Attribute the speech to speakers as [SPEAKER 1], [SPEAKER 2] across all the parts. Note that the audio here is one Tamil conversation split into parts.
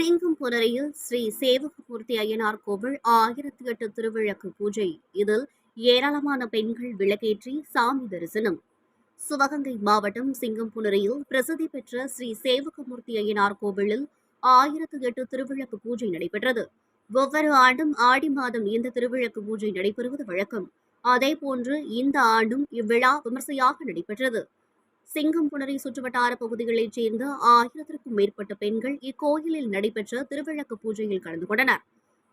[SPEAKER 1] சிங்கம் புனரையில் ஸ்ரீ சேவகமூர்த்தி ஐயனார் கோவில் ஆயிரத்தி எட்டு திருவிளக்கு பூஜை. இதில் ஏராளமான பெண்கள் விளக்கேற்றி சாமி தரிசனம். சிவகங்கை மாவட்டம் சிங்கம்புணரியில் பிரசித்தி பெற்ற ஸ்ரீ சேவகமூர்த்தி ஐயனார் கோவிலில் ஆயிரத்து எட்டு திருவிளக்கு பூஜை நடைபெற்றது. ஒவ்வொரு ஆண்டும் ஆடி மாதம் இந்த திருவிளக்கு பூஜை நடைபெறுவது வழக்கம். அதேபோன்று இந்த ஆண்டும் இவ்விழா விமர்சையாக நடைபெற்றது. சிங்கம்புணரி சுற்றுவட்டார பகுதிகளைச் சேர்ந்த ஆயிரத்திற்கும் மேற்பட்ட பெண்கள் இக்கோயிலில் நடைபெற்ற திருவிளக்கு பூஜையில் கலந்து கொண்டனர்.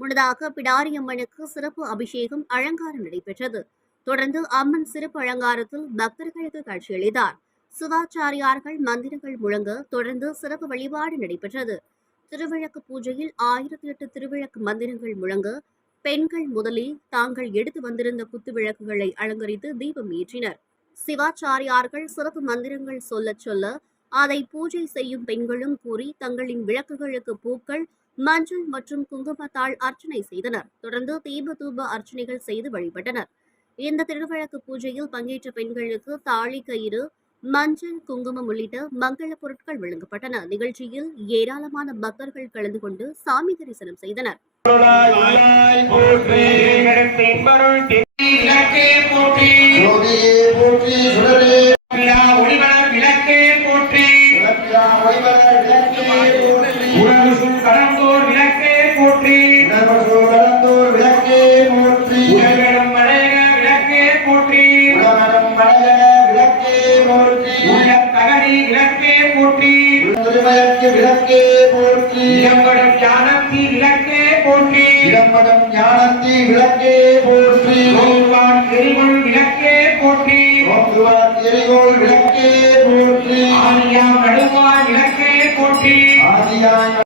[SPEAKER 1] முன்னதாக பிடாரி அம்மனுக்கு சிறப்பு அபிஷேகம் அலங்காரம் நடைபெற்றது. தொடர்ந்து அம்மன் சிறப்பு அலங்காரத்தில் பக்தர்களுக்கு காட்சியளித்தார் சிவாச்சாரியார்கள் மந்திரங்கள் முழங்க தொடர்ந்து சிறப்பு வழிபாடு நடைபெற்றது. திருவிளக்கு பூஜையில் ஆயிரத்தி எட்டு திருவிளக்கு மந்திரங்கள் முழங்க பெண்கள் முதலில் தாங்கள் எடுத்து வந்திருந்த குத்து விளக்குகளை அலங்கரித்து தீபம் ஏற்றினர். சிவாச்சாரியார்கள் சிறப்பு மந்திரங்கள் சொல்ல சொல்ல அதை பூஜை செய்யும் பெண்களும் கூறி தங்களின் விளக்குகளுக்கு பூக்கள் மஞ்சள் மற்றும் குங்குமத்தால் அர்ச்சனை செய்தனர். தொடர்ந்து தீப தூப அர்ச்சனைகள் செய்து வழிபட்டனர். இந்த திருவிளக்கு பூஜையில் பங்கேற்ற பெண்களுக்கு தாலி கயிறு மஞ்சள் குங்குமம் உள்ளிட்ட மங்கள பொருட்கள் வழங்கப்பட்டன. நிகழ்ச்சியில் ஏராளமான பக்தர்கள் கலந்து கொண்டு சாமி தரிசனம் செய்தனர்.
[SPEAKER 2] சுல் கடந்தோர் விளக்கே போற்றி
[SPEAKER 3] உணர்வு கலந்தோர் விளக்கே போற்றி
[SPEAKER 2] உலகிடம் மலையக விளக்கே போற்றி
[SPEAKER 3] உலகடம் மலையக விளக்கே போற்றி
[SPEAKER 2] உள்ள தகரி விளக்கே போற்றி
[SPEAKER 3] திருமயக்கு விளக்கே போற்றி
[SPEAKER 2] இடம்படும் ஞானத்தி விளக்கே போற்றி
[SPEAKER 3] இடம்படம் ஞானத்தி விளக்கே போற்றி
[SPEAKER 2] ஓர்வான் எரிவுள் விளக்கே போற்றி
[SPEAKER 3] ஓங்குவார் எரிகோள் விளக்கே போற்றி
[SPEAKER 2] ஆலியாம் நடுவான் விளக்கே போற்றி
[SPEAKER 3] ஆதியாய்